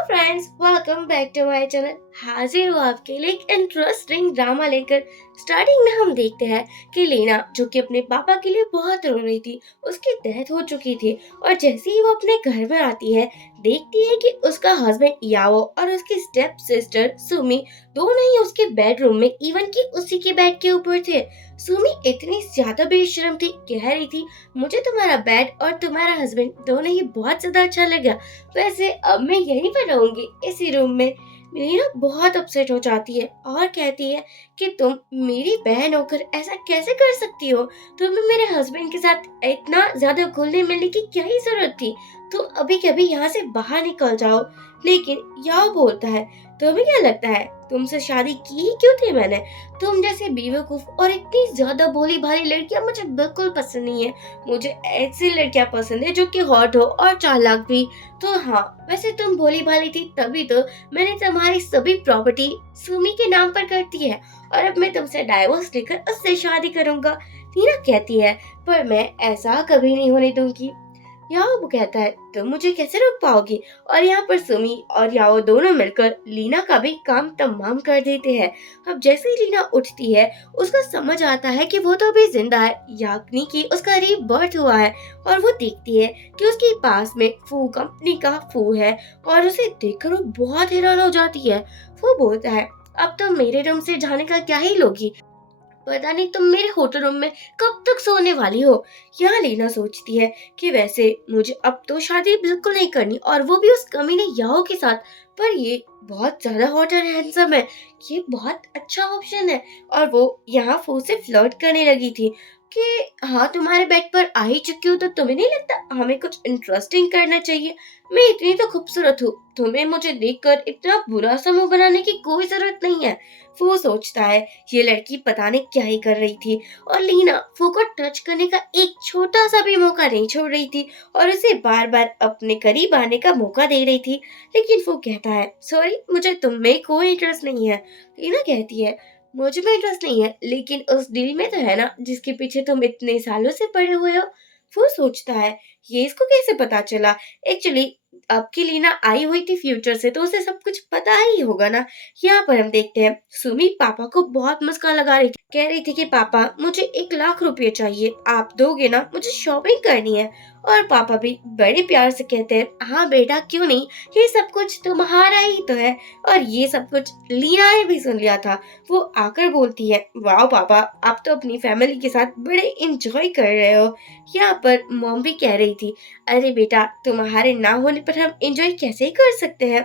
Friends, welcome back to my channel. हाजिर हूँ आपके लिए एक इंटरेस्टिंग ड्रामा लेकर। स्टार्टिंग में हम देखते हैं कि लीना, जो कि अपने पापा के लिए बहुत रो रही थी, उसकी डेथ हो चुकी थी। और जैसे ही वो अपने घर में आती है, देखती है कि उसका हस्बैंड याओ और उसकी स्टेप सिस्टर सुमी दोनों ही उसके बेडरूम में, इवन कि उसी के बेड के ऊपर थे। सुमी इतनी ज्यादा बेशर्म थी, कह रही थी मुझे तुम्हारा बेड और तुम्हारा हस्बैंड दोनों ही बहुत ज्यादा अच्छा लगा, वैसे अब मैं यहीं पर रहूंगी इसी रूम में। मीना बहुत अपसेट हो जाती है और कहती है कि तुम मेरी बहन होकर ऐसा कैसे कर सकती हो। तुम्हें मेरे हस्बैंड के साथ इतना ज्यादा घुलने मिलने की क्या ही जरूरत थी। तुम अभी कभी यहाँ से बाहर निकल जाओ। लेकिन याओ बोलता है, तुम्हें क्या लगता है तुमसे शादी की ही क्यों थी मैंने। तुम जैसे बेवकूफ और इतनी ज्यादा भोली भाली लड़कियां मुझे बिल्कुल पसंद नहीं है। मुझे ऐसी लड़कियां पसंद है जो कि हॉट हो और चालाक भी। तो हाँ, वैसे तुम भोली भाली थी तभी तो मैंने तुम्हारी सभी प्रॉपर्टी सुमी के नाम पर कर दी है, और अब मैं तुमसे डाइवोर्स लेकर उससे शादी करूंगा। टीना कहती है, पर मैं ऐसा कभी नहीं होने दूंगी। याओ कहता है, तुम मुझे कैसे रोक पाओगी। और यहाँ पर सुमी और याओ दोनों मिलकर लीना का भी काम तमाम कर देते हैं। अब जैसे ही लीना उठती है, उसको समझ आता है कि वो तो अभी जिंदा है, यानी कि उसका रीबर्थ हुआ है। और वो देखती है कि उसके पास में फू कंपनी का फू है, और उसे देखकर वो बहुत हैरान हो जाती है। वो बोलता है, अब तो मेरे रूम से जाने का क्या ही लोगी। पता नहीं तुम मेरे होटल रूम में कब तक सोने वाली हो। यहाँ लीना सोचती है कि वैसे मुझे अब तो शादी बिल्कुल नहीं करनी, और वो भी उस कमीने याओ के साथ। पर ये बहुत ज्यादा हॉट और हैंडसम है, ये बहुत अच्छा ऑप्शन है। और वो यहाँ फू से फ्लर्ट करने लगी थी कि हाँ, तुम्हारे बेड पर आ ही चुकी हूँ तो तुम्हें नहीं लगता हमें कुछ इंटरेस्टिंग करना चाहिए। मैं इतनी तो खूबसूरत हूँ, तुम्हें मुझे देखकर इतना बुरा सा मुंह बनाने की कोई जरूरत नहीं है। वो सोचता है ये लड़की पता नहीं क्या ही कर रही थी, और लीना फू को टच करने का एक छोटा सा भी मौका नहीं छोड़ रही थी, और उसे बार बार अपने करीब आने का मौका दे रही थी। लेकिन वो कहता है, सॉरी, मुझे तुम में कोई इंटरेस्ट नहीं है। लीना कहती है, मुझे में इंटरेस्ट नहीं है, लेकिन उस डील में तो है ना जिसके पीछे तुम इतने सालों से पड़े हुए हो। वो सोचता है, ये इसको कैसे पता चला। एक्चुअली अब की लीना आई हुई थी फ्यूचर से, तो उसे सब कुछ पता ही होगा ना। यहाँ पर हम देखते हैं सुमी पापा को बहुत मस्का लगा रही थी, कह रही थी कि पापा मुझे 1 लाख रुपए चाहिए, आप दोगे ना, मुझे शॉपिंग करनी है। और पापा भी बड़े प्यार से कहते हैं, हाँ बेटा क्यों नहीं, ये सब कुछ तुम्हारा ही तो है। और ये सब कुछ लीना ने भी सुन लिया था। वो आकर बोलती है, वाह पापा, आप तो अपनी फैमिली के साथ बड़े इंजॉय कर रहे हो। यहाँ पर मॉम भी कह रही थी, अरे बेटा, तुम्हारे ना होने पर हम एंजॉय कैसे ही कर सकते हैं।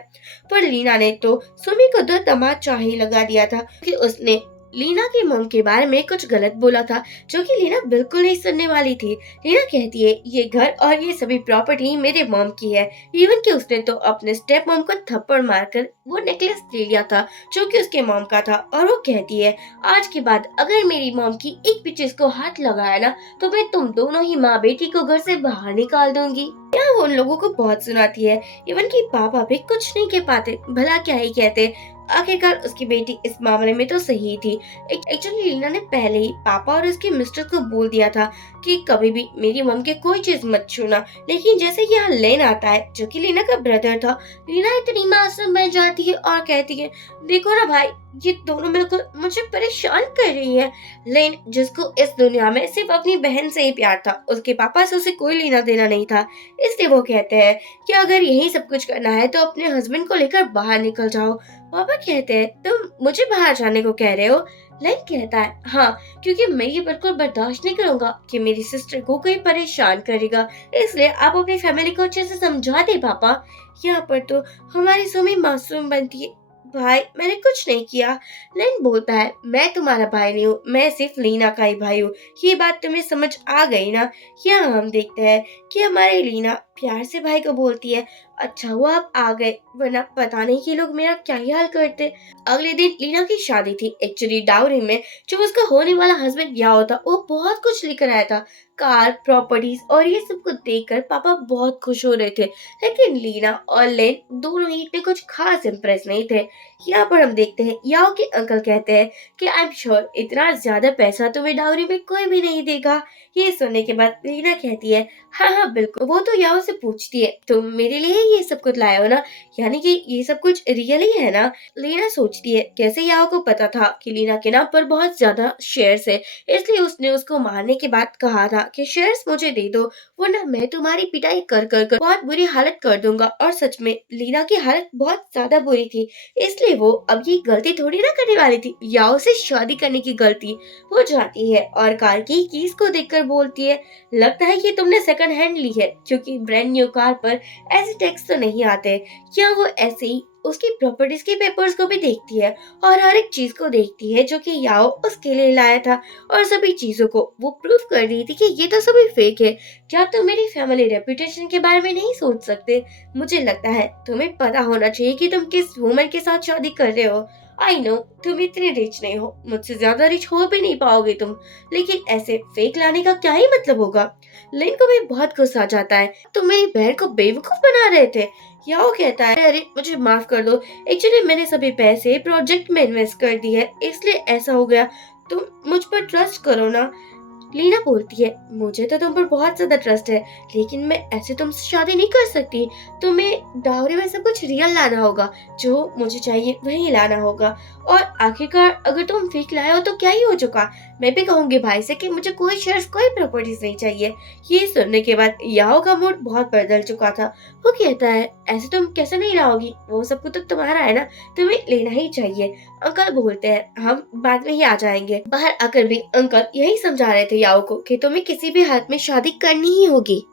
पर लीना ने तो सुमी को दो तमाचा ही लगा दिया था कि उसने लीना की मॉम के बारे में कुछ गलत बोला था, जो कि लीना बिल्कुल नहीं सुनने वाली थी। लीना कहती है, ये घर और ये सभी प्रॉपर्टी मेरे मॉम की है। इवन कि उसने तो अपने स्टेप मॉम को थप्पड़ मारकर वो नेकलेस ले लिया था जो कि उसके मॉम का था। और वो कहती है, आज के बाद अगर मेरी मॉम की एक भी चीज को हाथ लगाया ना, तो मैं तुम दोनों ही माँ बेटी को घर से बाहर निकाल दूंगी। यहाँ वो उन लोगों को बहुत सुनाती है, इवन कि पापा भी कुछ नहीं कह पाते, भला क्या ही कहते। आखिरकार उसकी बेटी इस मामले में तो सही थी। एक्चुअली लीना ने पहले ही पापा और उसके मिस्टर को बोल दिया था कि कभी भी मेरी मम के कोई चीज मत छूना। लेकिन जैसे यहाँ लेन आता है, जो कि लीना का ब्रदर था, लीना इतनी मासूम बन जाती है और कहती है, देखो ना भाई, ये दोनों मिलकर मुझे परेशान कर रही है। लेन, जिसको इस दुनिया में सिर्फ अपनी बहन से ही प्यार था, उसके पापा से उसे कोई लेना देना नहीं था। इसलिए वो कहते हैं कि अगर यही सब कुछ करना है तो अपने हस्बैंड को लेकर बाहर निकल जाओ। पापा कहते हैं, तुम मुझे बाहर जाने को कह रहे हो। लेन कहता है, हाँ, क्योंकि मैं ये बिल्कुल बर्दाश्त नहीं करूंगा कि मेरी सिस्टर को कोई परेशान करेगा। इसलिए आप अपनी फैमिली को अच्छे से समझा दे पापा। यहाँ पर तो हमारी सुमी मासूम बनती है, भाई मैंने कुछ नहीं किया। लेन बोलता है, मैं तुम्हारा भाई नहीं हूँ, मैं सिर्फ लीना का ही भाई हूँ। ये बात तुम्हें समझ आ गई ना। यहाँ हम देखते हैं कि हमारी लीना प्यार से भाई को बोलती है, अच्छा हुआ आप आ गए, वरना पता नहीं कि लोग मेरा क्या ही हाल करते। अगले दिन लीना की शादी थी। एक्चुअली डाउरी में जो उसका होने वाला हस्बैंड याओ था, वो बहुत कुछ लेकर आया था, कार, प्रॉपर्टीज और ये सब कुछ देखकर पापा बहुत खुश हो रहे थे। लेकिन लीना और लेन दोनों ही इतने कुछ खास इम्प्रेस नहीं थे। यहाँ पर हम देखते हैं याओ के अंकल कहते हैं कि आई एम श्योर इतना ज्यादा पैसा तुम्हें डाउरी में कोई भी नहीं देगा। ये सुनने के बाद लीना कहती है हाँ हाँ बिल्कुल। वो तो याओ से पूछती है तुम मेरे लिए ये सब कुछ लाए हो ना, यानी कि ये सब कुछ रियल ही है ना। लीना सोचती है कैसे याओ को पता था कि लीना के नाम पर बहुत ज्यादा शेयर्स है, इसलिए उसने उसको मारने के बाद कहा था कि शेयर्स मुझे दे दो वरना मैं तुम्हारी पिटाई कर कर कर बहुत बुरी हालत कर दूंगा। और सच में लीना की हालत बहुत ज्यादा बुरी थी, इसलिए वो अब ये गलती थोड़ी ना करने वाली थी, याओ से शादी करने की गलती। वो जाती है और कार की कीज को देखकर बोलती है लगता है कि तुमने सेकंड हैंड ली है, क्योंकि ब्रांड न्यू कार पर ऐसे टैक्स तो नहीं आते। क्या वो ऐसे ही उसकी प्रॉपर्टीज के पेपर्स को भी देखती है और हर एक चीज को देखती है जो कि याओ उसके लिए लाया था, और सभी चीजों को वो प्रूफ कर रही थी कि ये तो सभी फेक है। क्या तुम मेरी फैमिली रेपुटेशन के बारे में नहीं सोच सकते? मुझे लगता है तुम्हें पता होना चाहिए कि तुम किस वुमन के साथ शादी कर रहे हो। आई नो तुम इतने रिच नहीं हो, मुझसे ज्यादा रिच हो भी नहीं पाओगे तुम, लेकिन ऐसे फेक लाने का क्या ही मतलब होगा। लिन को भी बहुत गुस्सा आ जाता है, तुम मेरी बहन को बेवकूफ बना रहे थे। याओ कहता है अरे मुझे माफ कर दो, एक्चुअली मैंने सभी पैसे प्रोजेक्ट में इन्वेस्ट कर दिए है, इसलिए ऐसा हो गया। तुम मुझ पर ट्रस्ट करो ना। लीना बोलती है मुझे तो तुम पर बहुत ज्यादा ट्रस्ट है, लेकिन मैं ऐसे तुमसे शादी नहीं कर सकती। तुम्हें डाउरी में सब कुछ रियल लाना होगा, जो मुझे चाहिए वही लाना होगा। और आखिरकार अगर तुम फेक लाए हो तो क्या ही हो चुका, मैं भी कहूंगी भाई से कि मुझे कोई शेयर्स कोई प्रॉपर्टीज नहीं चाहिए। ये सुनने के बाद याओ का मूड बहुत बदल चुका था। वो कहता है ऐसे तुम कैसे नहीं लाओगी, वो सब कुछ तो तुम्हारा है ना, तुम्हें लेना ही चाहिए। अंकल बोलते हैं हम बाद में ही आ जाएंगे। बाहर आकर भी अंकल यही समझा रहे थे याओ को कि तुम्हें किसी भी हालत में शादी करनी ही होगी।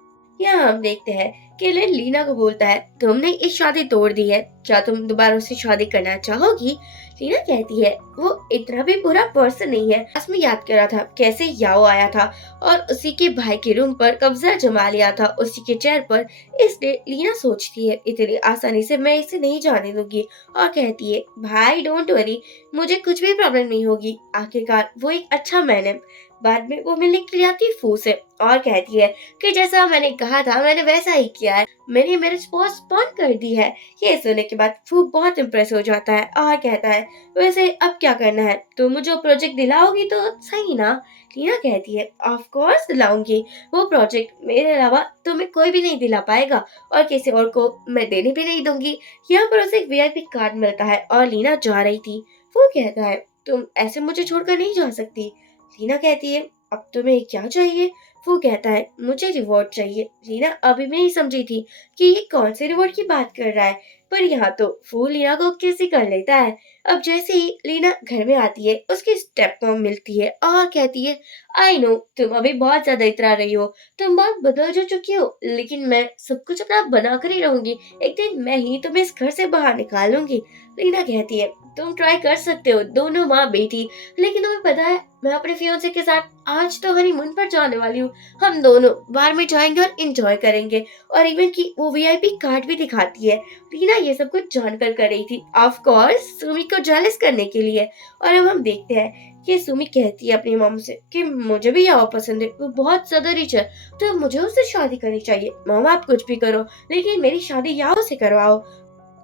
यहाँ हम देखते हैं कि लिन लीना को बोलता है तुमने ये शादी तोड़ दी है, क्या तुम दोबारा उससे शादी करना चाहोगी? लीना कहती है वो इतना भी बुरा पर्सन नहीं है। बस मैं याद कर रहा था कैसे याओ आया था और उसी के भाई के रूम पर कब्जा जमा लिया था उसी के चेयर पर, इसलिए लीना सोचती है इतनी आसानी से मैं इसे नहीं जाने दूंगी। और कहती है भाई डोंट वरी, मुझे कुछ भी प्रॉब्लम नहीं होगी, आखिरकार वो एक अच्छा मैन है। बाद में वो मिलने के लिए आती है फू से और कहती है कि जैसा मैंने कहा था मैंने वैसा ही किया है, मैंने मैरिज पोस्टपोन कर दी है। ये सुनने के बाद फू बहुत इम्प्रेस हो जाता है और कहता है वैसे अब क्या करना है, तुम मुझे प्रोजेक्ट दिलाओगी तो सही ना? टीना कहती है ऑफ कोर्स दिलाऊंगी, वो प्रोजेक्ट मेरे अलावा तुम्हें कोई भी नहीं दिला पाएगा और किसी और को मैं देने भी नहीं दूंगी। यहाँ पर उसे एक वीआईपी कार्ड मिलता है और लीना जा रही थी। वो कहता है तुम ऐसे मुझे छोड़कर नहीं जा सकती। लीना कहती है अब तुम्हें क्या चाहिए? वो कहता है मुझे रिवॉर्ड चाहिए। लीना अभी भी नहीं समझी थी कि ये कौन से रिवॉर्ड की बात कर रहा है, पर यहाँ तो फूल लीना को किसी कर लेता है। अब जैसे ही लीना घर में आती है उसकी स्टेप मॉम मिलती है और कहती है आई नो तुम अभी बहुत ज्यादा इतरा रही हो, तुम बहुत बदल जो चुकी हो, लेकिन मैं सब कुछ अपना बना कर ही रहूंगी, एक दिन मैं ही तुम्हें इस घर से बाहर निकालूंगी। लीना कहती है तुम ट्राई कर सकते हो दोनों माँ बेटी, लेकिन तुम्हें पता है मैं अपने फियांसे के साथ आज तो हनीमून पर जाने वाली हूँ, हम दोनों बाहर में जाएंगे और एंजॉय करेंगे। और इवन की वो वीआईपी कार्ड भी दिखाती है। रीना ये सब कुछ जानकर कर रही थी ऑफ कोर्स सुमी को जेलस करने के लिए। और अब हम देखते हैं कि सुमी कहती है अपनी मॉम से कि मुझे भी याओ पसंद है, वो बहुत ज्यादा रिच है तो मुझे उससे शादी करनी चाहिए। मॉम आप कुछ भी करो लेकिन मेरी शादी याओ से करवाओ।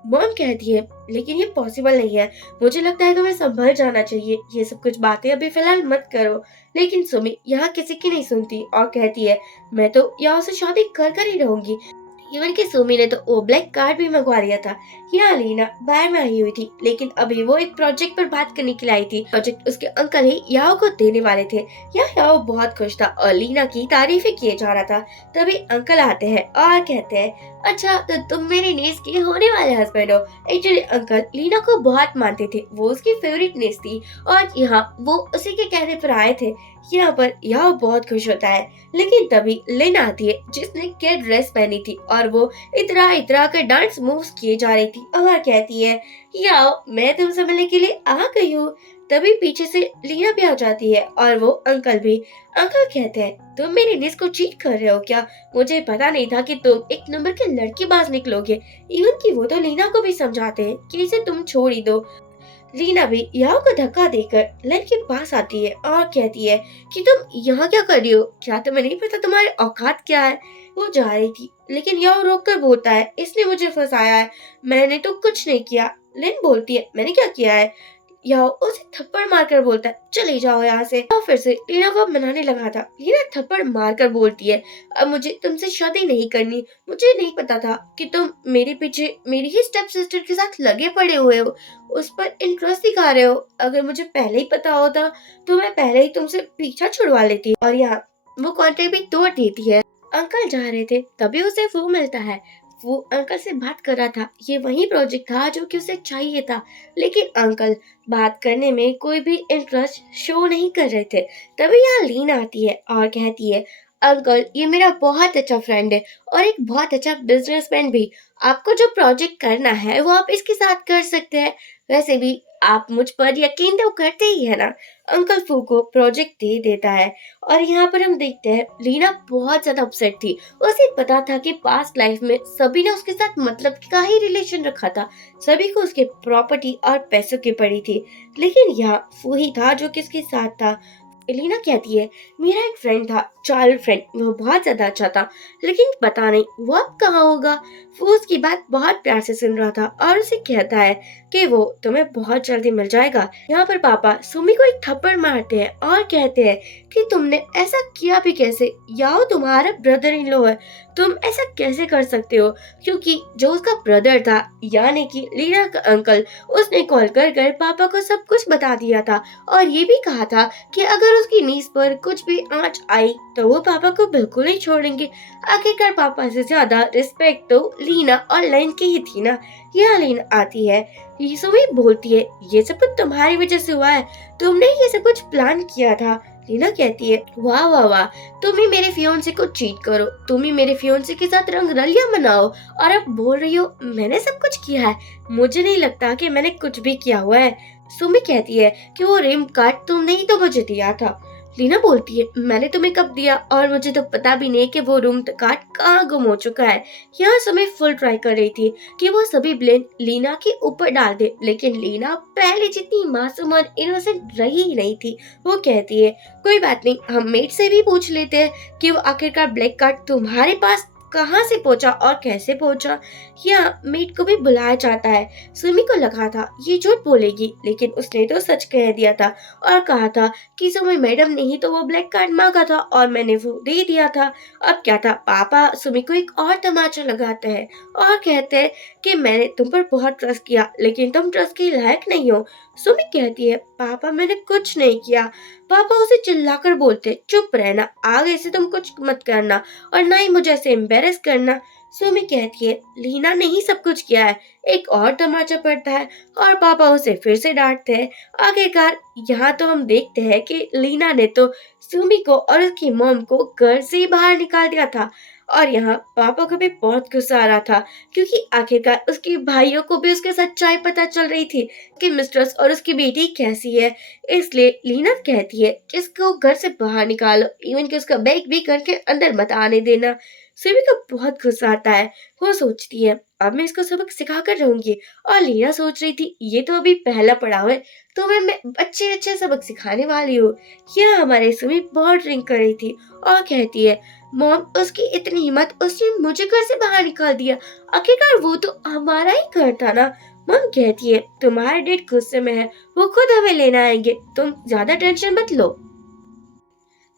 मॉम कहती है लेकिन ये पॉसिबल नहीं है, मुझे लगता है तुम्हें संभल जाना चाहिए, ये सब कुछ बातें अभी फिलहाल मत करो। लेकिन सुमी यहाँ किसी की नहीं सुनती और कहती है मैं तो यहाँ से शादी कर कर ही रहूंगी। इवन की सुमी ने तो वो ब्लैक कार्ड भी मंगवा लिया था। यहाँ लीना बाहर में आई हुई थी, लेकिन अभी वो एक प्रोजेक्ट पर बात करने के लिए आई थी। प्रोजेक्ट उसके अंकल ही याओ को देने वाले थे। यहाँ याओ बहुत खुश था और लीना की तारीफें किए जा रहा था। तभी अंकल आते हैं और कहते हैं अच्छा तो तुम मेरी नीस के होने वाले हस्बैंड हो। एक्चुअली अंकल लीना को बहुत मानते थे, वो उसकी फेवरेट नीस थी और यहाँ वो उसी के कहने पर आए थे। यहाँ पर याओ बहुत खुश होता है, लेकिन तभी लिन आती है जिसने क्या ड्रेस पहनी थी और वो इतरा इतरा कर डांस मूव्स किए जा रही थी और कहती है याओ मैं तुमसे मिलने के लिए आ गई हूँ। तभी पीछे से लीना भी आ जाती है और वो अंकल भी। अंकल कहते हैं तुम मेरी निस को चीट कर रहे हो क्या? मुझे पता नहीं था कि तुम एक नंबर के लड़की बाज निकलोगे। इवन की वो तो लीना को भी समझाते हैं कि इसे तुम छोड़ ही दो। लीना भी याओ को धक्का देकर लेन के पास आती है और कहती है कि तुम यहाँ क्या कर रही हो, क्या तुम्हें नहीं पता तुम्हारी औकात क्या है। वो जा रही थी लेकिन याओ रोक कर बोलता है इसने मुझे फंसाया है, मैंने तो कुछ नहीं किया। लिन बोलती है मैंने क्या किया है। याओ उसे थप्पड़ मारकर बोलता है चले जाओ यहाँ से। और फिर से लीना को मनाने लगा था। लीना थप्पड़ मारकर बोलती है अब मुझे तुमसे शादी नहीं करनी, मुझे नहीं पता था कि तुम मेरे पीछे मेरी ही स्टेप सिस्टर के साथ लगे पड़े हुए हो, उस पर इंटरेस्ट दिखा रहे हो। अगर मुझे पहले ही पता होता तो मैं पहले ही तुमसे पीछा छुड़वा लेती। और यहाँ वो कॉन्ट्रैक्ट भी तोड़ देती है। अंकल जा रहे थे तभी उसे वो मिलता है। वो अंकल से बात कर रहा था, ये वही प्रोजेक्ट था जो कि उसे चाहिए था, लेकिन अंकल बात करने में कोई भी इंटरेस्ट शो नहीं कर रहे थे। तभी यहाँ लीन आती है और कहती है अंकल ये मेरा बहुत अच्छा फ्रेंड है और एक बहुत अच्छा बिजनेसमैन भी, आपको जो प्रोजेक्ट करना है वो आप इसके साथ कर सकते हैं, वैसे भी आप मुझ पर यकीन तो करते ही है ना। अंकल फू को प्रोजेक्ट दे देता है। और यहाँ पर हम देखते हैं लीना बहुत ज्यादा अपसेट थी। उसे पता था कि पास्ट लाइफ में सभी ने उसके साथ मतलब का ही रिलेशन रखा था, सभी को उसके प्रॉपर्टी और पैसों की पड़ी थी, लेकिन यहाँ फू ही था जो किसके साथ था। एलिना कहती है मेरा एक फ्रेंड था, चाइल्ड फ्रेंड, वो बहुत ज्यादा अच्छा था, लेकिन पता नहीं वो अब कहाँ होगा। वो उसकी बात बहुत प्यार से सुन रहा था और उसे कहता है कि वो तुम्हें बहुत जल्दी मिल जाएगा। यहाँ पर पापा सुमी को एक थप्पड़ मारते हैं और कहते हैं कि तुमने ऐसा किया भी कैसे, याओ तुम्हारा ब्रदर इन लॉ है, तुम ऐसा कैसे कर सकते हो। क्योंकि जो उसका ब्रदर था यानी कि लीना का अंकल, उसने कॉल कर कर पापा को सब कुछ बता दिया था और ये भी कहा था कि अगर उसकी नीज पर कुछ भी आंच आई तो वो पापा को बिल्कुल नहीं छोड़ेंगे। आखिरकार पापा से ज्यादा रिस्पेक्ट तो लीना और लाइन की ही थी ना। यहाँ लीना आती है, सुमी बोलती है ये सब तो तुम्हारी वजह से हुआ है, तुमने ये सब कुछ प्लान किया था। लीना कहती है वाह वाह वाह, तुम ही मेरे फियोंसे को चीट करो, तुम ही मेरे फियोंसे के साथ रंग रलियां मनाओ और अब बोल रही हो मैंने सब कुछ किया है। मुझे नहीं लगता कि मैंने कुछ भी किया हुआ है। सुमी कहती है कि वो रिम कार्ड तुमने ही तो मुझे दिया था। लीना बोलती है मैंने तुम्हें कब दिया और मुझे तो पता भी नहीं कि वो रूम कार्ड कहाँ गुम हो चुका है। यहाँ सुमी फुल ट्राई कर रही थी कि वो सभी ब्लेम लीना के ऊपर डाल दे, लेकिन लीना पहले जितनी मासूम और इनोसेंट रही ही नहीं थी। वो कहती है कोई बात नहीं, हम मेट से भी पूछ लेते हैं कि वो आखिरकार ब्लैक कार्ड तुम्हारे पास कहाँ से पहुंचा और कैसे पहुंचा। यहाँ मेट को भी बुलाया जाता है। सुमी को लगा था ये झूठ बोलेगी, लेकिन उसने तो सच कह दिया था और कहा था कि सुमी मैडम ने ही तो वो ब्लैक कार्ड मांगा था और मैंने वो दे दिया था। अब क्या था, पापा सुमी को एक और तमाचा लगाते हैं और कहते हैं कि मैंने तुम पर बहुत ट्रस्ट किया लेकिन तुम ट्रस्ट के लायक नहीं हो। सुमी कहती है पापा मैंने कुछ नहीं किया। पापा उसे चिल्लाकर बोलते चुप रहना, आगे से तुम कुछ मत करना और ना ही मुझे ऐसे एम्बेरस करना। सुमी कहती है लीना ने ही सब कुछ किया है। एक और तमाचा पड़ता है और पापा उसे फिर से डांटते हैं। आखिरकार यहाँ तो हम देखते हैं कि लीना ने तो सुमी को और उसकी मॉम को घर से ही बाहर निकाल दिया था। और यहाँ पापा को भी बहुत गुस्सा आ रहा था क्योंकि आखिरकार उसके भाइयों को भी उसकी सच्चाई पता चल रही थी कि मिस्ट्रेस और उसकी बेटी कैसी है। इसलिए लीना कहती है कि इसको घर से बाहर निकालो, इवन कि उसका बैग भी करके अंदर मत आने देना। सुमी को बहुत गुस्सा आता है। वो सोचती है अब मैं इसको सबक सिखा कर रहूंगी। और लीना सोच रही थी ये तो अभी पहला पड़ाव है, तो मैं अच्छे अच्छे सबक सिखाने वाली हूँ। यह हमारे सुमी बहुत ड्रिंक कर रही थी और कहती है मॉम उसकी इतनी हिम्मत, उसने मुझे घर से बाहर निकाल दिया, आखिरकार वो तो हमारा ही घर था ना। मॉम कहती है तुम्हारे डेट गुस्से में है, वो खुद हमें लेना आएंगे, तुम ज्यादा टेंशन मत लो।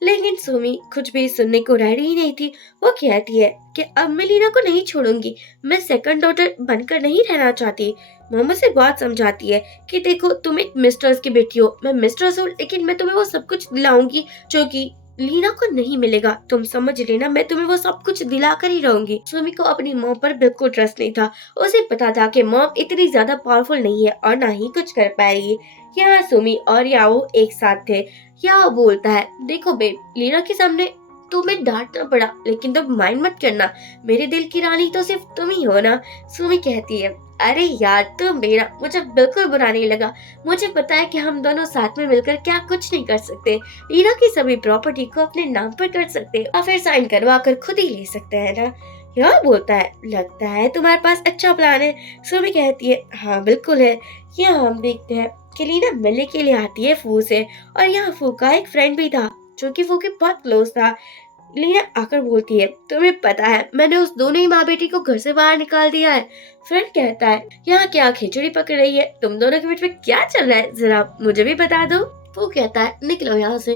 लेकिन सुमी कुछ भी सुनने को रेडी ही नहीं थी। वो कहती है कि अब मैं लीना को नहीं छोड़ूंगी, मैं सेकंड डॉटर बनकर नहीं रहना चाहती। मोमो से बहुत समझाती है कि देखो तुम एक मिस्टर्स की बेटी हो, मैं मिस्टर्स हूँ, लेकिन मैं तुम्हें वो सब कुछ दिलाऊंगी जो कि लीना को नहीं मिलेगा, तुम समझ लेना, मैं तुम्हें वो सब कुछ दिला कर ही रहूंगी। सुमी को अपनी मॉम पर बिल्कुल ट्रस्ट नहीं था। उसे पता था कि मॉम इतनी ज्यादा पावरफुल नहीं है और ना ही कुछ कर पाएगी। यहाँ सुमी और याओ एक साथ थे। याओ बोलता है देखो बेब, लीना के सामने तुम्हें डांटना पड़ा लेकिन तुम माइंड मत करना, मेरे दिल की रानी तो सिर्फ तुम ही हो ना। सुमी कहती है अरे यार तुम मेरा, मुझे बिल्कुल बुरा नहीं लगा, मुझे पता है कि हम दोनों साथ में मिलकर क्या कुछ नहीं कर सकते, लीना की सभी प्रॉपर्टी को अपने नाम पर कर सकते और फिर साइन करवा कर खुद ही ले सकते हैं ना। यार बोलता है लगता है तुम्हारे पास अच्छा प्लान है। सुमी कहती है हाँ बिल्कुल है। यहाँ हम देखते हैं कि लीना मिलने के लिए आती है फू से। और यहाँ फू का एक फ्रेंड भी था जो कि फू के बहुत क्लोज था। लीना आकर बोलती है, तुम्हें पता है मैंने उस दोनों ही माँ बेटी को घर से बाहर निकाल दिया है। फ्रेंड कहता है, यहाँ क्या खिचड़ी पक रही है, तुम दोनों के बीच में क्या चल रहा है, जरा मुझे भी बता दो। वो कहता है, निकलो यहाँ से।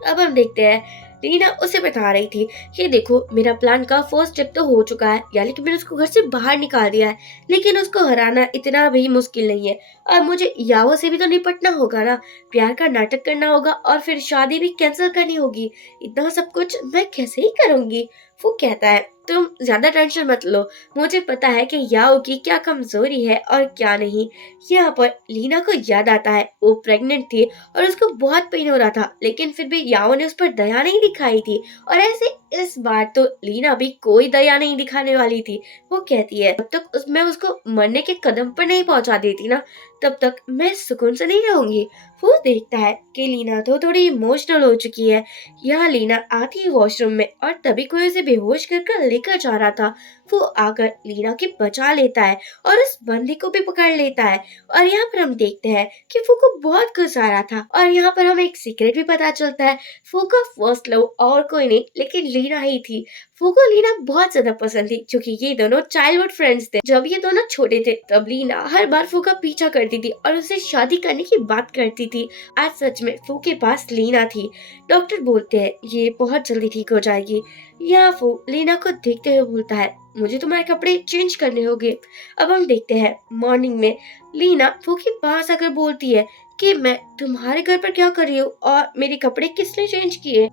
अब हम देखते हैं लीना उसे बता रही थी कि देखो मेरा प्लान का फर्स्ट स्टेप तो हो चुका है, यानी कि मैंने उसको घर से बाहर निकाल दिया है, लेकिन उसको हराना इतना भी मुश्किल नहीं है। अब मुझे याओ से भी तो निपटना होगा ना, प्यार का नाटक करना होगा और फिर शादी भी कैंसिल करनी होगी। इतना सब कुछ मैं कैसे ही करूंगी। वो कहता है, तुम ज्यादा टेंशन मत लो, मुझे पता है कि याओ की क्या कमजोरी है और क्या नहीं। यहाँ पर लीना को याद आता है वो प्रेग्नेंट थी और उसको बहुत पेन हो रहा था, लेकिन फिर भी याओ ने उस पर दया नहीं दिखाई थी। और ऐसे इस बार तो लीना भी कोई दया नहीं दिखाने वाली थी। वो कहती है, जब तक मैं उसको मरने के कदम पर नहीं पहुंचा देती ना, तब तक मैं सुकून से नहीं रहूंगी। वो देखता है कि लीना तो थोड़ी इमोशनल हो चुकी है। यहाँ लीना आती है वॉशरूम में और तभी कोई उसे बेहोश कर लेकर जा रहा था। वो आकर लीना की बचा लेता है और उस बंदी को भी पकड़ लेता है। और यहाँ पर हम देखते हैं कि फू को बहुत गुस्सा आ रहा था और यहाँ पर हमें एक सीक्रेट भी पता चलता है। फू का फर्स्ट लव और कोई नहीं लेकिन लीना ही थी। फू को लीना बहुत ज्यादा पसंद थी क्योंकि ये दोनों चाइल्डहुड फ्रेंड्स थे। जब ये दोनों छोटे थे तब लीना हर बार फू का पीछा करती थी और उससे शादी करने की बात करती थी। आज सच में फू के पास लीना थी। डॉक्टर बोलते हैं ये बहुत जल्दी ठीक हो जाएगी। यहाँ फू लीना को देखते हुए बोलता है, मुझे तुम्हारे कपड़े चेंज करने होंगे। अब हम देखते हैं मॉर्निंग में लीना फू के पास आकर बोलती है कि मैं तुम्हारे घर पर क्या कर रही हूँ और मेरे कपड़े किसने चेंज किए।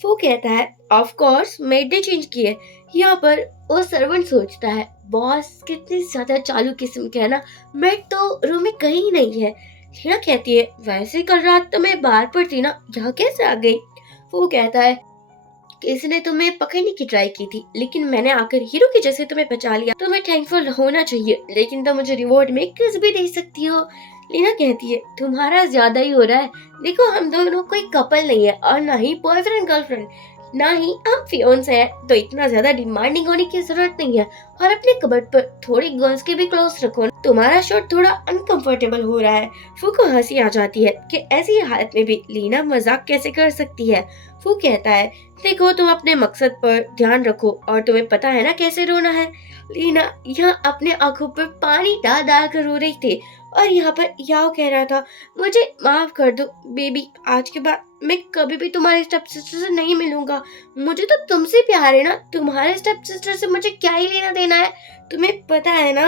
वो कहता है, ऑफ कोर्स मेड ने चेंज किए। यहाँ पर वो सर्वेंट सोचता है, बॉस कितनी ज्यादा चालू किस्म के है ना, मेड तो रूम में कहीं नहीं है। हीना कहती है, वैसे कल रात तो मैं बाहर पर थी ना, यहाँ कैसे आ गई। वो कहता है, किसी ने तुम्हें पकड़ने की ट्राई की थी लेकिन मैंने आकर हीरो के जैसे तुम्हें बचा लिया। तुम्हें थैंकफुल होना चाहिए, लेकिन तुम मुझे रिवॉर्ड में किस भी दे सकती हो। लीना कहती है, तुम्हारा ज्यादा ही हो रहा है। देखो हम दोनों कोई कपल नहीं है और ना ही बॉयफ्रेंड गर्लफ्रेंड, ना ही हम फियोन्से हैं, तो इतना ज्यादा डिमांडिंग होने की जरूरत नहीं है। और अपने कबर्ड पर थोड़ी गर्ल्स के भी क्लोज रखो, तुम्हारा शर्ट थोड़ा अनकंफर्टेबल हो रहा है। फू को हंसी आ जाती है कि ऐसी हालत में भी लीना मजाक कैसे कर सकती है। फू कहता है, देखो तुम अपने मकसद पर ध्यान रखो और तुम्हें पता है ना कैसे रोना है। लीना यहाँ अपने आंखों पर पानी डाल डाल कर रो रही थी और यहाँ पर याओ कह रहा था, मुझे माफ कर दो बेबी, आज के बाद मैं कभी भी तुम्हारे स्टेप सिस्टर से नहीं मिलूंगा। मुझे तो तुमसे प्यार है ना, तुम्हारे स्टेप सिस्टर से मुझे क्या ही लेना देना है, तुम्हें पता है ना।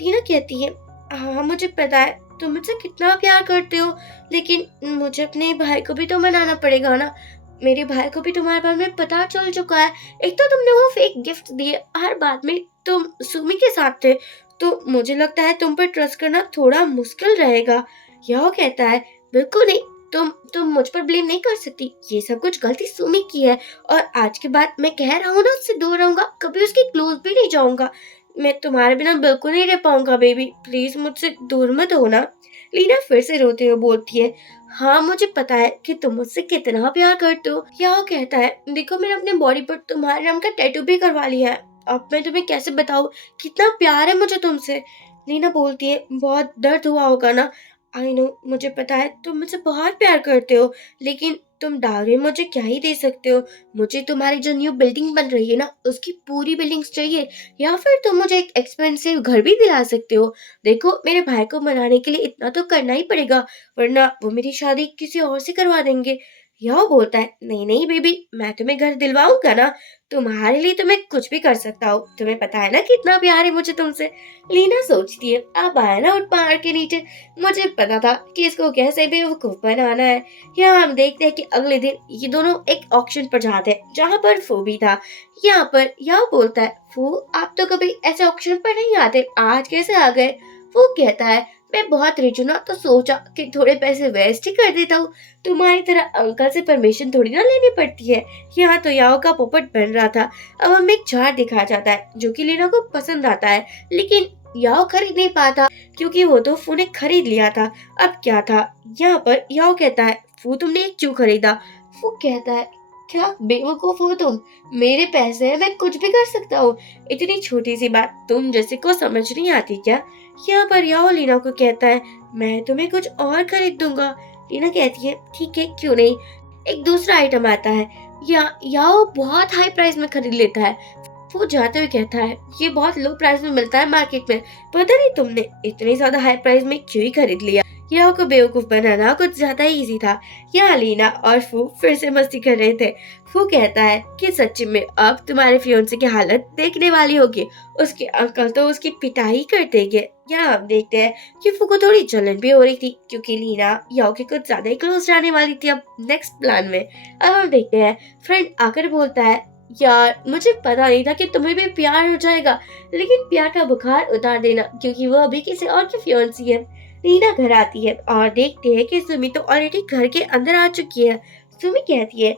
लीना कहती है, हाँ मुझे पता है तुम मुझसे कितना प्यार करते हो, लेकिन मुझे अपने भाई को भी तो मनाना पड़ेगा ना। मेरे भाई को भी तुम्हारे बारे में पता चल चुका है। एक तो तुमने वो फेक गिफ्ट दिए, हर बात में तुम सुमी के साथ थे, तो मुझे लगता है तुम पर ट्रस्ट करना थोड़ा मुश्किल रहेगा। यह कहता है, बिल्कुल नहीं, तुम मुझ पर ब्लेम नहीं कर सकती, ये सब कुछ गलती सुमी की है। और आज के बाद मैं कह रहा हूँ ना, उससे दूर रहूंगा, कभी उसके क्लोज भी नहीं जाऊंगा। मैं तुम्हारे बिना बिल्कुल नहीं रह पाऊंगा बेबी, प्लीज मुझसे दूर मत होना। लीना फिर से रोते हुए बोलती है, हाँ मुझे पता है कि तुम मुझसे कितना प्यार करते हो। याओ कहता है, देखो मैंने अपने बॉडी पर तुम्हारे नाम का टैटू भी करवा लिया है, अब मैं तुम्हें कैसे बताऊं कितना प्यार है मुझे तुमसे। लीना बोलती है, बहुत दर्द हुआ होगा ना। आई नो, मुझे पता है तुम मुझसे बहुत प्यार करते हो, लेकिन तुम डायरी में मुझे क्या ही दे सकते हो। मुझे तुम्हारी जो न्यू बिल्डिंग बन रही है ना, उसकी पूरी बिल्डिंग्स चाहिए, या फिर तुम मुझे एक एक्सपेंसिव घर भी दिला सकते हो। देखो मेरे भाई को मनाने के लिए इतना तो करना ही पड़ेगा, वरना वो मेरी शादी किसी और से करवा देंगे। यह बोलता है, नहीं नहीं बेबी, मैं तुम्हें घर दिलवाऊंगा ना, तुम्हारे लिए तो मैं कुछ भी कर सकता हूँ, तुम्हें पता है ना कितना प्यार है मुझे तुमसे। लीना सोचती है, अब आया ना उठ पहाड़ के नीचे, मुझे पता था कि इसको कैसे बेवकूफ बनाना है। यहाँ हम देखते हैं कि अगले दिन ये दोनों एक ऑक्शन पर जाते हैं जहाँ पर फू भी था। यहाँ पर यह बोलता है, फू आप तो कभी ऐसे ऑक्शन पर नहीं आते, आज कैसे आ गए। वो कहता है, मैं बहुत रिच हूँ ना, तो सोचा कि थोड़े पैसे वेस्ट ही कर देता हूँ, तुम्हारी तरह अंकल से परमिशन थोड़ी ना लेनी पड़ती है। यहाँ तो याओ का पोपट बन रहा था। अब हमें एक चार्ट दिखाया जाता है जो कि लीना को पसंद आता है, लेकिन याओ खरीद नहीं पाता क्योंकि वो तो फू ने खरीद लिया था। अब क्या था, यहाँ पर याओ कहता है, फू तुमने एक क्यों खरीदा। फू कहता है, क्या बेवकूफ हो तुम? मेरे पैसे हैं, मैं कुछ भी कर सकता हूँ। इतनी छोटी सी बात तुम जैसे को समझ नहीं आती क्या? यहाँ पर याओ लीना को कहता है, मैं तुम्हें कुछ और खरीद दूंगा। लीना कहती है, ठीक है, क्यों नहीं। एक दूसरा आइटम आता है, या याओ बहुत हाई प्राइस में खरीद लेता है। वो जाते हुए कहता है, ये बहुत लो प्राइस में मिलता है मार्केट में, पता नहीं तुमने इतनी ज्यादा हाई प्राइस में क्यों ही खरीद लिया। याओ को बेवकूफ बनाना कुछ ज्यादा ही इजी था। यहाँ लीना और फू फिर से मस्ती कर रहे थे। फू कहता है कि सच्ची में अब तुम्हारे फियोंसे की हालत देखने वाली होगी। उसके अंकल तो उसकी पिटाई कर देंगे। यहाँ हम देखते हैं कि फू को थोड़ी जलन भी हो रही थी, क्योंकि लीना याओ के कुछ ज्यादा ही क्लोज जाने वाली थी अब नेक्स्ट प्लान में। अब हम देखते हैं फ्रेंड आकर बोलता है, यार मुझे पता नहीं था कि तुम्हें भी प्यार हो जाएगा, लेकिन प्यार का बुखार उतार देना, क्योंकि वो अभी किसी और की फियोंसी है। रीना घर आती है और देखते हैं कि सुमी तो ऑलरेडी घर के अंदर आ चुकी है। सुमी कहती है,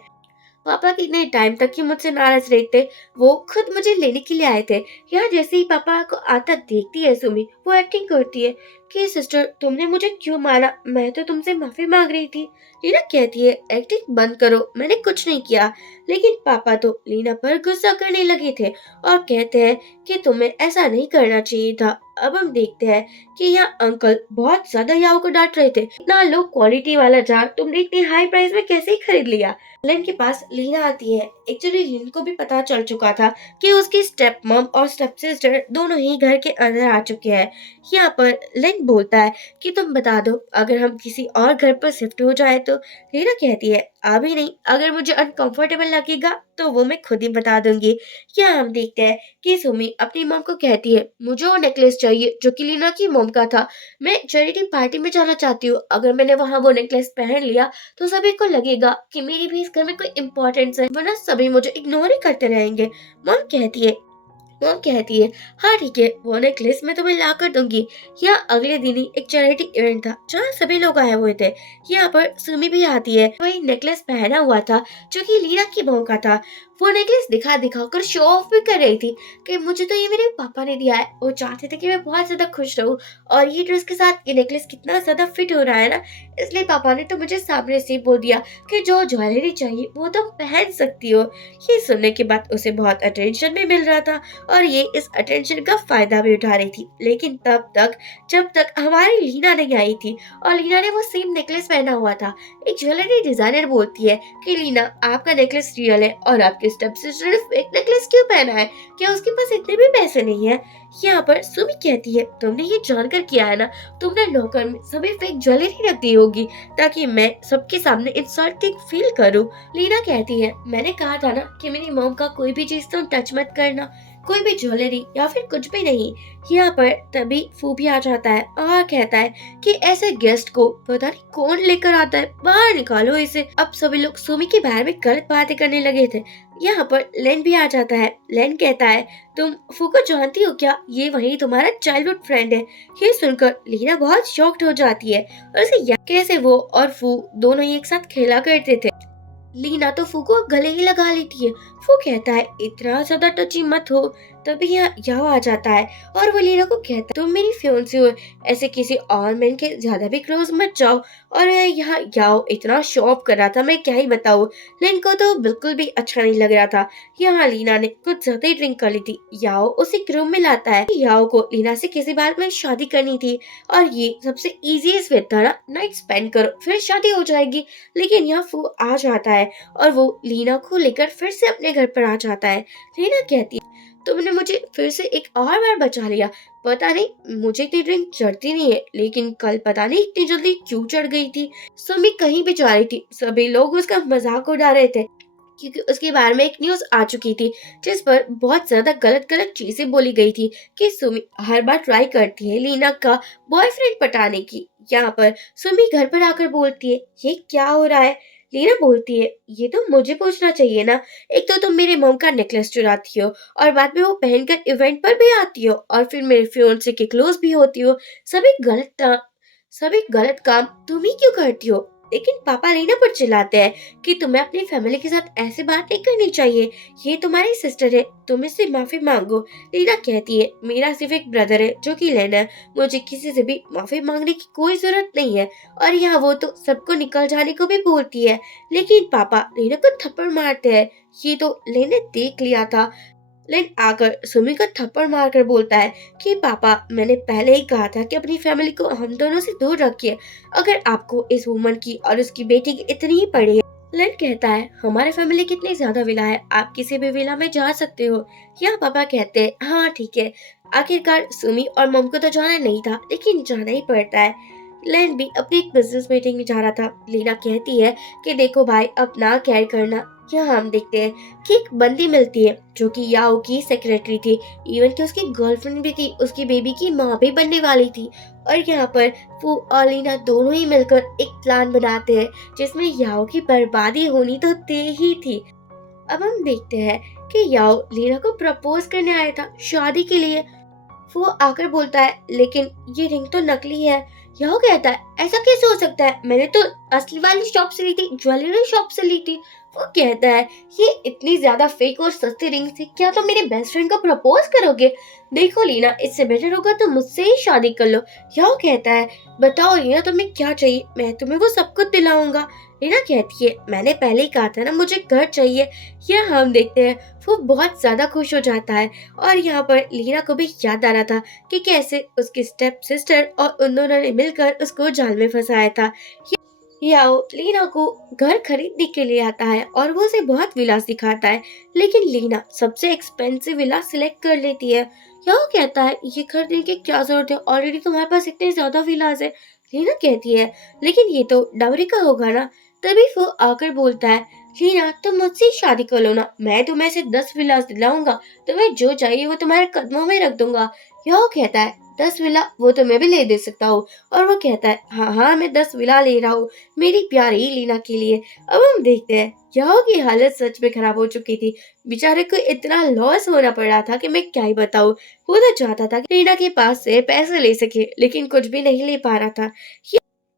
पापा कितने टाइम तक ही मुझसे नाराज रहे थे, वो खुद मुझे लेने के लिए आए थे। यहाँ जैसे ही पापा को आता देखती है सुमी, वो एक्टिंग करती है कि सिस्टर तुमने मुझे क्यों मारा, मैं तो तुमसे माफी मांग रही थी। लीना कहती है, एक्टिंग बंद करो, मैंने कुछ नहीं किया। लेकिन पापा तो लीना पर गुस्सा करने लगे थे और कहते हैं कि तुम्हें ऐसा नहीं करना चाहिए था। अब हम देखते हैं कि यहाँ अंकल बहुत ज्यादा याओ को डांट रहे थे, इतना लो क्वालिटी वाला जार तुमने इतनी हाई प्राइस में कैसे ही खरीद लिया। लेन के पास लीना आती है। एक्चुअली लिन को भी पता चल चुका था कि उसकी स्टेप मम और स्टेप सिस्टर दोनों ही घर के अंदर आ चुके हैं। यहाँ पर लिन बोलता है कि तुम बता दो, अगर हम किसी और घर पर शिफ्ट हो जाए तो। लीना कहती है, अभी नहीं, अगर मुझे अनकंफर्टेबल लगेगा तो वो मैं खुद ही बता दूंगी। यहाँ हम देखते हैं कि सुमी अपनी मॉम को कहती है, मुझे वो नेकलेस चाहिए जो कि लीना की मॉम का था। मैं चैरिटी पार्टी में जाना चाहती हूँ, अगर मैंने वहाँ वो नेकलेस पहन लिया तो सभी को लगेगा कि मेरी भी इस घर में कोई इम्पोर्टेंस है, वरना सभी मुझे इग्नोर ही करते रहेंगे। मॉम कहती है वो कहती है, हाँ ठीक है, वो नेकलेस मैं तुम्हें ला कर दूंगी। यहाँ अगले दिन ही एक चैरिटी इवेंट था जहाँ सभी लोग आए हुए थे। यहाँ पर सुमी भी आती है, वही नेकलेस पहना हुआ था जो कि लीना की बहू का था। वो नेकलेस दिखा दिखा कर शो ऑफ भी कर रही थी कि मुझे तो ये मेरे पापा ने दिया है। वो चाहते थे कि मैं बहुत ज्यादा खुश रहूं, और ये ड्रेस के साथ ये नेकलेस कितना ज्यादा फिट हो रहा है ना, इसलिए पापा ने तो मुझे सामने से ही बोल दिया कि जो ज्वेलरी चाहिए वो तुम पहन सकती हो। ये सुनने के बाद उसे बहुत अटेंशन भी मिल रहा था और ये इस अटेंशन का फायदा भी उठा रही थी। लेकिन तब तक जब तक हमारी लीना नहीं आई थी और लीना ने वो सेम नेकलेस पहना हुआ था। एक ज्वेलरी डिजाइनर बोलती है कि लीना, आपका नेकलेस रियल है और आपके स्टेप सिस्टर ने फेक नेकलेस क्यों पहना है, क्या उसके पास इतने भी पैसे नहीं है। यहाँ पर सुमी कहती है, तुमने ये जानकर किया है ना, तुमने लॉकर में सभी फेक ज्वेलरी रख दी होगी ताकि मैं सबके सामने इंसल्टिंग फील करूं। लीना कहती है, मैंने कहा था ना कि मेरी मॉम का कोई भी चीज तुम टच मत करना, कोई भी ज्वेलरी या फिर कुछ भी नहीं। यहाँ पर तभी फूफी आ जाता है और कहता है कि ऐसे गेस्ट को पता नहीं कौन लेकर आता है, बाहर निकालो इसे। अब सभी लोग सुमी के बारे में गलत बातें करने लगे थे। यहाँ पर लेन भी आ जाता है। लेन कहता है, तुम फू को जानती हो क्या, ये वही तुम्हारा चाइल्डहुड फ्रेंड है। ये सुनकर लीना बहुत शॉक्ड हो जाती है और उसे कैसे वो और फू दोनों ही एक साथ खेला करते थे। लीना तो फू को गले ही लगा लेती है। फू कहता है, इतना ज्यादा टची मत हो। तभी यहाँ याओ आ जाता है और वो लीना को कहता है, तुम मेरी फियोंसी हो, ऐसे किसी और मैन के ज्यादा भी क्लोज मत जाओ। और यहाँ याओ इतना शो ऑफ कर रहा था, मैं क्या ही बताऊँ। लिन को तो बिल्कुल भी अच्छा नहीं लग रहा था। यहाँ लीना ने कुछ ज्यादा ही ड्रिंक कर ली थी। याओ उसे एक रूम में लाता है। याओ को लीना से किसी बात में शादी करनी थी और ये सबसे इजीएस्ट वे था ना, नाइट स्पेंड करो फिर शादी हो जाएगी। लेकिन यहाँ फू आ जाता है और वो लीना को लेकर फिर से अपने घर पर आ जाता है। लीना कहती है, तुमने मुझे फिर से एक और बार बचा लिया। पता नहीं मुझे इतनी ड्रिंक चढ़ती नहीं है, लेकिन कल पता नहीं इतनी जल्दी क्यों चढ़ गई थी। सुमी कहीं भी जा रही थी, सभी लोग उसका मजाक उड़ा रहे थे क्योंकि उसके बारे में एक न्यूज आ चुकी थी जिस पर बहुत ज्यादा गलत गलत चीजें बोली गई थी कि सुमी हर बार ट्राई करती है लीना का बॉयफ्रेंड पटाने की। यहाँ पर सुमी घर पर आकर बोलती है, ये क्या हो रहा है। लीना बोलती है, ये तो मुझे पूछना चाहिए ना, एक तो तुम मेरे मॉम का नेकलेस चुराती हो और बाद में वो पहनकर इवेंट पर भी आती हो और फिर मेरे फियोंसे के क्लोज भी होती हो। सभी गलत काम तुम ही क्यों करती हो। लेकिन पापा लीना पर चिल्लाते हैं कि तुम्हें अपनी फैमिली के साथ ऐसे बात नहीं करनी चाहिए। ये तुम्हारी सिस्टर है, तुम इससे माफी मांगो। लीना कहती है मेरा सिर्फ एक ब्रदर है जो कि लेना है, मुझे किसी से भी माफी मांगने की कोई जरूरत नहीं है। और यहाँ वो तो सबको निकल जाने को भी बोलती है, लेकिन पापा लीना को थप्पड़ मारते हैं। ये तो लेने देख लिया था। लेन आकर सुमी को थप्पड़ मारकर बोलता है कि पापा मैंने पहले ही कहा था कि अपनी फैमिली को हम दोनों से दूर रखिए। अगर आपको इस वुमन की और उसकी बेटी की इतनी ही पड़ी है। लेन कहता है हमारे फैमिली कितनी ज्यादा विला है, आप किसी भी विला में जा सकते हो। यहाँ पापा कहते हैं हाँ ठीक है। आखिरकार सुमी और मम को तो जाना नहीं था, लेकिन जाना ही पड़ता है। लेन भी अपनी एक बिजनेस मीटिंग में जा रहा था। लीना कहती है कि देखो भाई अब ना केयर करना। यहाँ हम देखते हैं कि एक बंदी मिलती है जो कि याओ की सेक्रेटरी थी, इवन कि उसकी गर्लफ्रेंड भी थी, उसकी बेबी की माँ भी बनने वाली थी। और यहाँ पर वो और लीना दोनों ही मिलकर एक प्लान बनाते हैं जिसमें याओ की बर्बादी होनी तो तय ही थी। अब हम देखते हैं कि याओ लीना को प्रपोज करने आया था शादी के लिए। वो आकर बोलता है लेकिन ये रिंग तो नकली है। यह कहता है ऐसा कैसे हो सकता है, मैंने तो असली वाली शॉप से ली थी, ज्वेलरी शॉप से ली थी। वो कहता है ये इतनी ज्यादा फेक और सस्ती रिंग थी, क्या तुम मेरे बेस्ट फ्रेंड को प्रपोज करोगे? देखो लीना इससे बेटर होगा तो मुझसे ही शादी कर लो। यह कहता है बताओ लीना तुम्हें क्या चाहिए, मैं तुम्हें वो सब कुछ दिलाऊंगा। लीना कहती है मैंने पहले ही कहा था ना मुझे घर चाहिए। यह हम देखते हैं वो बहुत ज्यादा खुश हो जाता है। और यहाँ पर लीना को भी याद आ रहा था कि कैसे उसकी स्टेप सिस्टर और उन दोनों ने मिलकर उसको जाल में फंसाया था। याओ लीना को घर खरीदने के लिए आता है और वो उसे बहुत विलास दिखाता है, लेकिन लीना सबसे एक्सपेंसिव विलास सिलेक्ट कर लेती है। याओ कहता है ये खरीदने की क्या जरूरत है, ऑलरेडी तुम्हारे पास इतने ज्यादा विलास है। लीना कहती है लेकिन ये तो डाउरी का होगा ना। तभी वो आकर बोलता है लीना तुम मुझसे ही शादी कर लो ना, मैं तुम्हें से 10 विलास दिलाऊंगा, तुम्हें जो चाहिए वो तुम्हारे कदमों में रख दूंगा। याओ कहता है 10 विला वो तो मैं भी ले दे सकता हूँ। और वो कहता है हाँ हाँ मैं 10 विला ले रहा हूँ मेरी प्यारी लीना के लिए। अब हम देखते हैं याओ की हालत सच में खराब हो चुकी थी। बेचारे को इतना लॉस होना पड़ रहा था कि मैं क्या ही बताऊँ। वो तो चाहता था कि लीना के पास से पैसे ले सके, लेकिन कुछ भी नहीं ले पा रहा था।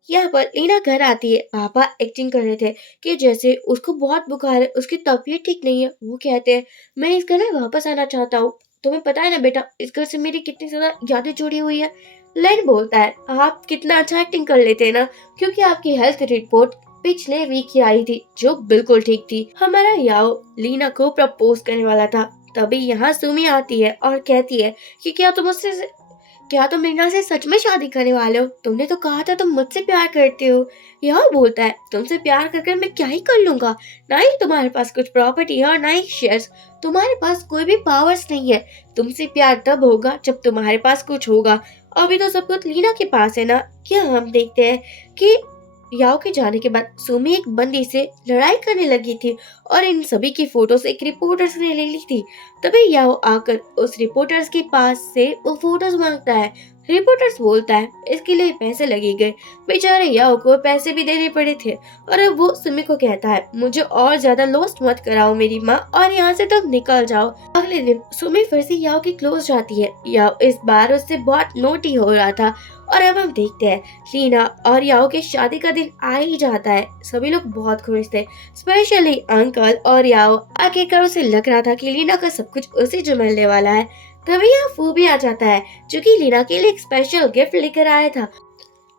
यहाँ पर लीना घर आती है। पापा एक्टिंग कर रहे थे कि जैसे उसको बहुत बुखार है, उसकी तबीयत ठीक नहीं है। वो कहते हैं मैं इस घर में वापस आना चाहता हूँ। तुम्हें पता है ना बेटा इस घर से मेरी कितनी ज्यादा यादें जुड़ी हुई है। लेन बोलता है आप कितना अच्छा एक्टिंग कर लेते हैं ना, क्योंकि आपकी हेल्थ रिपोर्ट पिछले वीक ही आई थी जो बिल्कुल ठीक थी। हमारा याओ लीना को प्रपोज करने वाला था। तभी यहाँ सुमी आती है और कहती है कि क्या तुम मीना से सच में शादी करने वाले हो? तुमने तो कहा था तुम मुझसे प्यार करते हो। यह बोलता है तुमसे प्यार कर मैं क्या ही कर लूंगा, ना ही तुम्हारे पास कुछ प्रॉपर्टी है और ना ही शेयर्स। तुम्हारे पास कोई भी पावर्स नहीं है। तुमसे प्यार तब होगा जब तुम्हारे पास कुछ होगा। अभी तो सब कुछ लीना के पास है ना। क्या हम देखते हैं कि याओ के जाने के बाद सुमी एक बंदी से लड़ाई करने लगी थी और इन सभी की फोटोज एक रिपोर्टर्स ने ले ली थी। तभी याओ आकर उस रिपोर्टर्स के पास से वो फोटोज मांगता है। रिपोर्टर्स बोलता है इसके लिए पैसे लगे गए। बेचारे याओ को पैसे भी देने पड़े थे। और अब वो सुमी को कहता है मुझे और ज्यादा लॉस्ट मत कराओ मेरी माँ, और यहाँ से तुम निकल जाओ। अगले दिन सुमी फिर से याओ के क्लोज जाती है। याओ इस बार उससे बहुत नोटी हो रहा था। और अब हम देखते हैं लीना और याओ के शादी का दिन आ ही जाता है। सभी लोग बहुत खुश थे, स्पेशली अंकल और याओ। आखिरकार उसे लग रहा था कि लीना का सब कुछ उसे जो मिलने वाला है। तभी यहाँ फू भी आ जाता है जो कि लीना के लिए एक स्पेशल गिफ्ट लेकर आया था।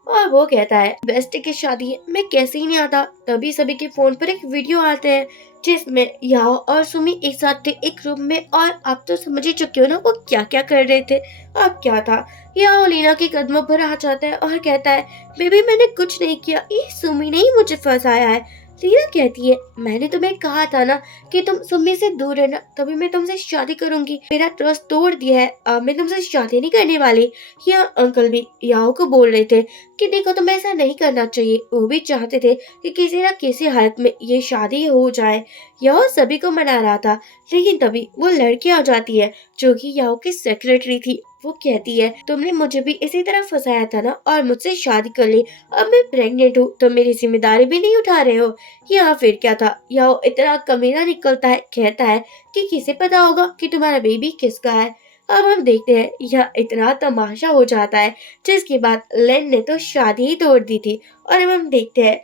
और वो कहता है बेस्टी की शादी है, मैं कैसे ही नहीं आता। तभी सभी के फोन पर एक वीडियो आते हैं जिसमें याओ और सुमी एक साथ थे एक रूम में। और आप तो समझ ही चुके हो ना वो क्या क्या कर रहे थे। अब क्या था, याओ लीना के कदमों पर आ जाता है और कहता है बेबी मैंने कुछ नहीं किया, ये सुमी ने ही मुझे फंसाया है। लीना कहती है मैंने तुम्हें कहा था ना कि तुम सुमी से दूर रहना, तभी मैं तुमसे शादी करूंगी। मेरा ट्रस्ट तोड़ दिया है, अब मैं तुमसे शादी नहीं करने वाली। यहाँ अंकल भी याओ को बोल रहे थे कि देखो तुम्हें ऐसा नहीं करना चाहिए। वो भी चाहते थे कि किसी न किसी हालत में ये शादी हो जाए। याओ सभी को मना रहा था, लेकिन तभी वो लड़की आ जाती है जो कि याओ की सेक्रेटरी थी। वो कहती है तुमने मुझे भी इसी तरह फंसाया था ना और मुझसे शादी कर ली। अब मैं प्रेग्नेंट हूँ तो मेरी जिम्मेदारी भी नहीं उठा रहे हो। यहाँ फिर क्या था, याओ इतना कमीना निकलता है, कहता है कि किसे पता होगा कि तुम्हारा बेबी किसका है। अब हम देखते हैं यहाँ इतना तमाशा हो जाता है जिसके बाद लेन ने तो शादी ही तोड़ दी थी। और अब हम देखते हैं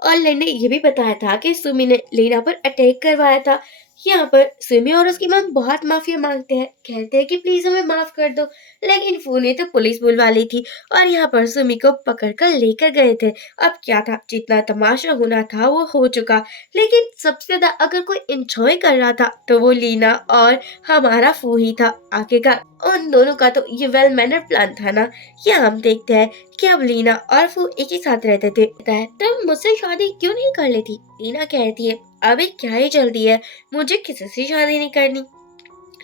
और लेन ने ये भी बताया था कि सुमी ने लीना पर अटैक करवाया था। यहाँ पर सुमी और उसकी मांग बहुत माफिया मांगते हैं, कहते हैं कि प्लीज हमें माफ कर दो। लेकिन फू ने तो पुलिस बुलवा ली थी और यहाँ पर सुमी को पकड़कर लेकर गए थे। अब क्या था, जितना तमाशा होना था वो हो चुका। लेकिन सबसे ज्यादा अगर कोई एंजॉय कर रहा था तो वो लीना और हमारा फू ही था। आखिरकार उन दोनों का तो ये वेल मैनर प्लान था ना। ये हम देखते हैं कि अब लीना और फू एक ही साथ रहते थे। तुम मुझसे शादी क्यों नहीं कर लेती? लीना कहती है, अभी क्या ही जल्दी है, मुझे किसी से शादी नहीं करनी।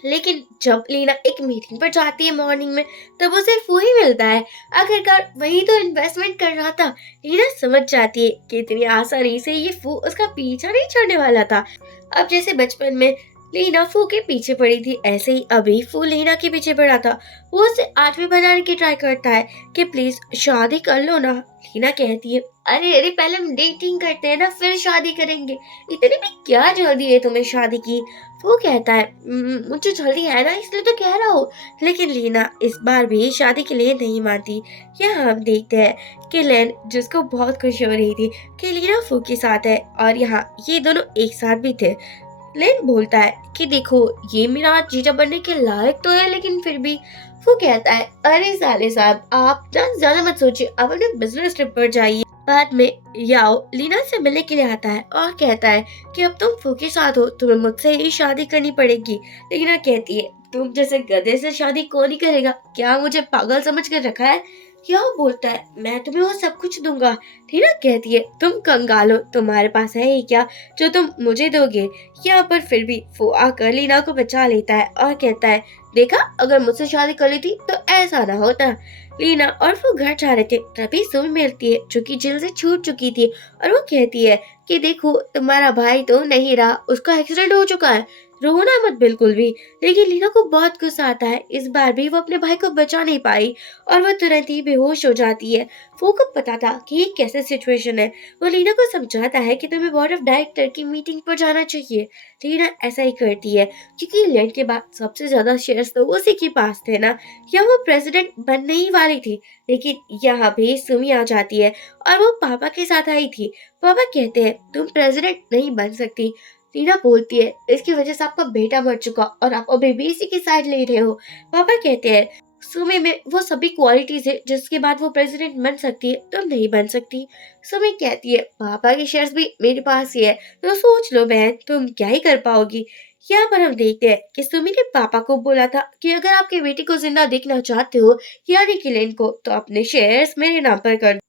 लेकिन जब लीना एक मीटिंग पर जाती है मॉर्निंग में, तब उसे फू ही मिलता है। आखिरकार वही तो इन्वेस्टमेंट कर रहा था। लीना समझ जाती है कि इतनी आसानी से ये फू उसका पीछा नहीं छोड़ने वाला था। अब जैसे बचपन में लीना फू के पीछे पड़ी थी, ऐसे ही अभी फू लीना के पीछे पड़ा था। वो उसे आठवीं बनाने की ट्राई करता है कि प्लीज शादी कर लो ना। लीना कहती है, अरे अरे पहले हम डेटिंग करते हैं ना, फिर शादी करेंगे। इतनी भी क्या जल्दी है तुम्हें शादी की? वो कहता है, मुझे जल्दी है ना, इसलिए तो कह रहा हूँ। लेकिन लीना इस बार भी शादी के लिए नहीं मानती। यहाँ हम देखते हैं कि लेन, जिसको बहुत खुशी हो रही थी कि लीना फू के साथ है और यहाँ ये दोनों एक साथ भी थे, लेन बोलता है कि देखो ये मेरा जीजा बनने के लायक तो है, लेकिन फिर भी। वो कहता है, अरे साले साहब आप ना ज्यादा मत सोचिए, आप अपने बिजनेस ट्रिप पर जाइए। बाद में याओ लीना से मिलने के लिए आता है और कहता है कि अब तुम फू के साथ हो, तुम्हें मुझसे ही शादी करनी पड़ेगी। लीना कहती है, तुम जैसे गधे से शादी कौन ही करेगा? क्या मुझे पागल समझ कर रखा है? याओ बोलता है, मैं तुम्हें वो सब कुछ दूंगा। लीना कहती है, तुम कंगाल हो, तुम्हारे पास है ही क्या जो तुम मुझे दोगे? यहाँ पर फिर भी फू आकर लीना को बचा लेता है और कहता है, देखा, अगर मुझसे शादी कर ली थी तो ऐसा ना होता। लीना और वो घर जा रहे थे, तभी सुमी मिलती है जो कि जेल से छूट चुकी थी और वो कहती है कि देखो तुम्हारा भाई तो नहीं रहा, उसका एक्सीडेंट हो चुका है, रोना मत बिल्कुल भी। लेकिन लीना को बहुत गुस्सा आता है, इस बार भी वो अपने भाई को बचा नहीं पाई और वो तुरंत ही बेहोश हो जाती है। वो को पता था कि ये कैसे सिचुएशन है। वो लीना को समझाता है कि तुम्हें बोर्ड ऑफ डायरेक्टर की मीटिंग पर जाना चाहिए। लीना ऐसा ही करती है क्योंकि लैंड के बाद सबसे ज्यादा शेयर्स तो उसी के पास थे ना, या वो प्रेसिडेंट बनने ही वाली थी। लेकिन यहाँ भी सुमी आ जाती है और वो पापा के साथ आई थी। पापा कहते हैं, तुम प्रेसिडेंट नहीं बन सकती। टीना बोलती है, इसकी वजह से आपका बेटा मर चुका और आप अभी भी इसी की साइड ले रहे हो। पापा कहते हैं, सुमी में वो सभी क्वालिटीज है जिसके बाद वो प्रेसिडेंट बन सकती है, तुम नहीं बन सकती। सुमी कहती है, पापा के शेयर्स भी मेरे पास ही है, तो सोच लो बहन, तुम क्या ही कर पाओगी। यहाँ पर हम देखते हैं कि सुमी ने पापा को बोला था कि अगर आपके बेटे को जिंदा देखना चाहते हो, यानी कि लेन को, तो अपने शेयर्स मेरे नाम पर कर।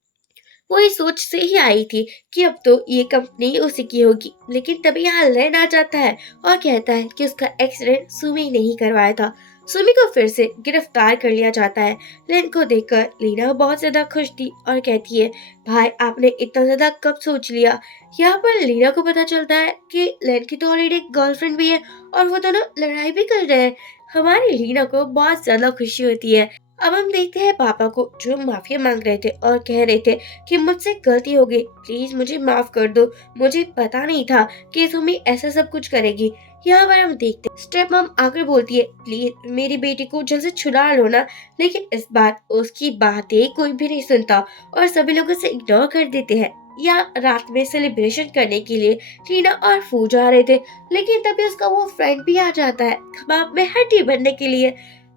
वो इस सोच से ही आई थी कि अब तो ये कंपनी उसी की होगी। लेकिन तभी यहाँ लेन आ जाता है और कहता है कि उसका एक्सीडेंट सुमी ने ही करवाया था। सुमी को फिर से गिरफ्तार कर लिया जाता है। लेन को देखकर लीना बहुत ज्यादा खुश थी और कहती है, भाई आपने इतना ज्यादा कब सोच लिया? यहाँ पर लीना को पता चलता है कि लेन की तो ऑलरेडी एक गर्लफ्रेंड भी है और वो दोनों लड़ाई भी कर रहे हैं। हमारी लीना को बहुत ज्यादा खुशी होती है। अब हम देखते हैं पापा को, जो माफी मांग रहे थे और कह रहे थे कि मुझसे गलती हो गई, प्लीज मुझे माफ कर दो, मुझे पता नहीं था कि सुमी ऐसा सब कुछ करेगी। यहाँ पर हम देखते हैं स्टेप मॉम आकर बोलती है, प्लीज मेरी बेटी को जल्द से छुड़ा लो ना। लेकिन इस बार उसकी बातें कोई भी नहीं सुनता और सभी लोग उसे इग्नोर कर देते हैं। या रात में सेलिब्रेशन करने के लिए टीना और फू जा रहे थे, लेकिन तभी उसका वो फ्रेंड भी आ जाता है कबाब में हड्डी बनने के लिए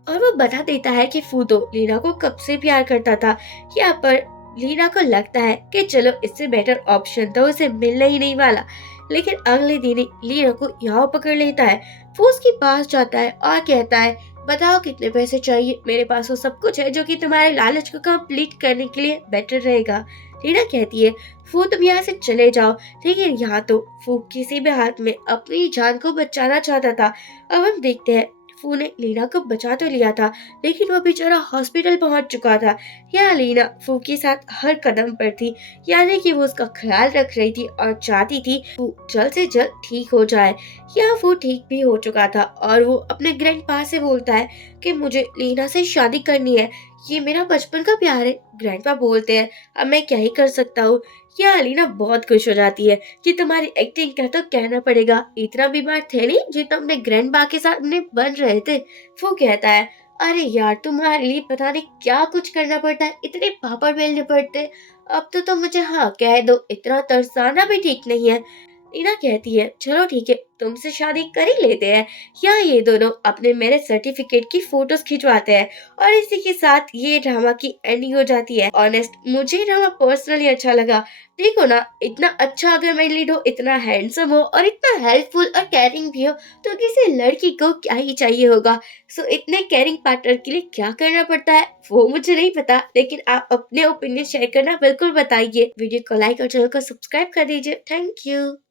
और वो बता देता है कि फूदो लीना को कब से प्यार करता था। यहाँ पर लीना को लगता है कि चलो इससे बेटर ऑप्शन तो उसे मिलने ही नहीं वाला। लेकिन अगले दिन ही लीना को यहाँ पकड़ लेता है। वो उसके पास जाता है और कहता है, बताओ कितने पैसे चाहिए, मेरे पास वो सब कुछ है जो कि तुम्हारे लालच को कंप्लीट करने के लिए बेटर रहेगा। लीना कहती है, फू तुम यहाँ से चले जाओ। लेकिन यहाँ तो फू किसी भी हालत में अपनी जान को बचाना चाहता था। अब हम देखते हैं फू ने लीना को बचा तो लिया था, लेकिन वो बेचारा हॉस्पिटल पहुंच चुका था। यहाँ लीना फू के साथ हर कदम पर थी, यानी कि वो उसका ख्याल रख रही थी और चाहती थी फू जल्द से जल्द ठीक हो जाए। यहाँ फू ठीक भी हो चुका था और वो अपने ग्रैंडपा से बोलता है कि मुझे लीना से शादी करनी है, ये मेरा बचपन का प्यार है। ग्रैंडपा बोलते हैं, अब मैं क्या ही कर सकता हूँ। यहाँ लीना बहुत खुश हो जाती है कि तुम्हारी एक्टिंग का तो कहना पड़ेगा, इतना बीमार थे नहीं जितना अपने ग्रैंड बा के साथ में बन रहे थे। वो कहता है, अरे यार तुम्हारे लिए पता नहीं क्या कुछ करना पड़ता है, इतने पापड़ बेलने पड़ते हैं। अब तो तुम मुझे हाँ कह दो, इतना तरसाना भी ठीक नहीं है। टीना कहती है चलो ठीक है, तुमसे शादी कर ही लेते हैं। यहाँ ये दोनों अपने मैरिज सर्टिफिकेट की फोटोज खिंचवाते हैं और इसी के साथ ये ड्रामा की एंडिंग हो जाती है। ऑनेस्ट मुझे ड्रामा पर्सनली अच्छा लगा। देखो ना, इतना अच्छा अगर मेन लीड हो, इतना हैंडसम हो और इतना हेल्पफुल और केयरिंग भी हो, तो किसी लड़की को क्या ही चाहिए होगा। सो इतने केयरिंग पार्टनर के लिए क्या करना पड़ता है वो मुझे नहीं पता, लेकिन आप अपने ओपिनियन शेयर करना बिल्कुल बताइए। वीडियो को लाइक और चैनल को सब्सक्राइब कर दीजिए। Thank you.